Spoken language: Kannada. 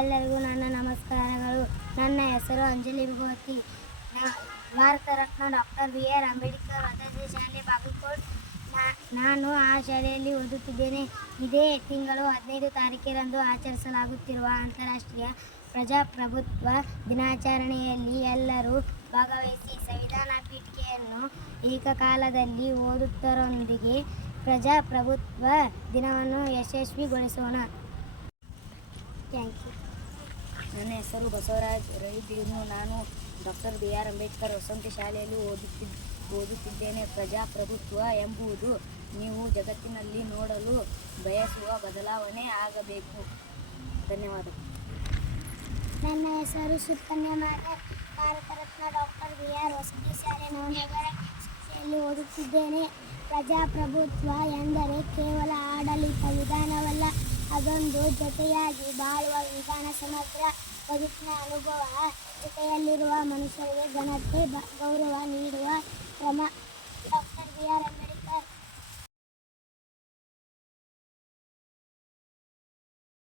ಎಲ್ಲರಿಗೂ ನನ್ನ ನಮಸ್ಕಾರಗಳು. ನನ್ನ ಹೆಸರು ಅಂಜಲಿ ಭಗವತಿ. Bharat Ratna doctor B R. ಅಂಬೇಡ್ಕರ್ ವಸತಿ ಶಾಲೆ ಬಾಗಲಕೋಟ್. ನಾನು ಆ ಶಾಲೆಯಲ್ಲಿ ಓದುತ್ತಿದ್ದೇನೆ. ಇದೇ ತಿಂಗಳು 15 ತಾರೀಕಿರಂದು ಆಚರಿಸಲಾಗುತ್ತಿರುವ ಅಂತಾರಾಷ್ಟ್ರೀಯ ಪ್ರಜಾಪ್ರಭುತ್ವ ದಿನಾಚರಣೆಯಲ್ಲಿ ಎಲ್ಲರೂ ಭಾಗವಹಿಸಿ ಸಂವಿಧಾನ ಪೀಠಿಕೆಯನ್ನು ಏಕಕಾಲದಲ್ಲಿ ಓದುವುದರೊಂದಿಗೆ ಪ್ರಜಾಪ್ರಭುತ್ವ ದಿನವನ್ನು ಯಶಸ್ವಿಗೊಳಿಸೋಣ. Thank you. ನನ್ನ ಹೆಸರು ಬಸವರಾಜ್ ರಳಿಬೀನು. ನಾನು ಡಾಕ್ಟರ್ ಬಿ.ಆರ್. ಅಂಬೇಡ್ಕರ್ ವಸತಿ ಶಾಲೆಯಲ್ಲಿ ಓದುತ್ತಿದ್ದೇನೆ. ಪ್ರಜಾಪ್ರಭುತ್ವ ಎಂಬುದು ನೀವು ಜಗತ್ತಿನಲ್ಲಿ ನೋಡಲು ಬಯಸುವ ಬದಲಾವಣೆ ಆಗಬೇಕು. ಧನ್ಯವಾದ. ನನ್ನ ಹೆಸರು ಸುಕನ್ಯಾ ಮಾಧರ್. Bharat Ratna doctor B R. ವಸತಿ ಶಾಲೆ ನವನಗರ ಶಾಲೆಯಲ್ಲಿ ಓದುತ್ತಿದ್ದೇನೆ. ಪ್ರಜಾಪ್ರಭುತ್ವ ಎಂದರೆ ಕೇವಲ ಆಡಳಿತ ವಿಧಾನವಲ್ಲ, ಅದೊಂದು ಜೊತೆಯಾಗಿ ಬಾಳುವ ವಿಧಾನ. ಸಮಗ್ರ ಬದುಕಿನ ಅನುಭವ, ಜೊತೆಯಲ್ಲಿರುವ ಮನುಷ್ಯರಿಗೆ ಘನತೆ, ಗೌರವ ನೀಡುವ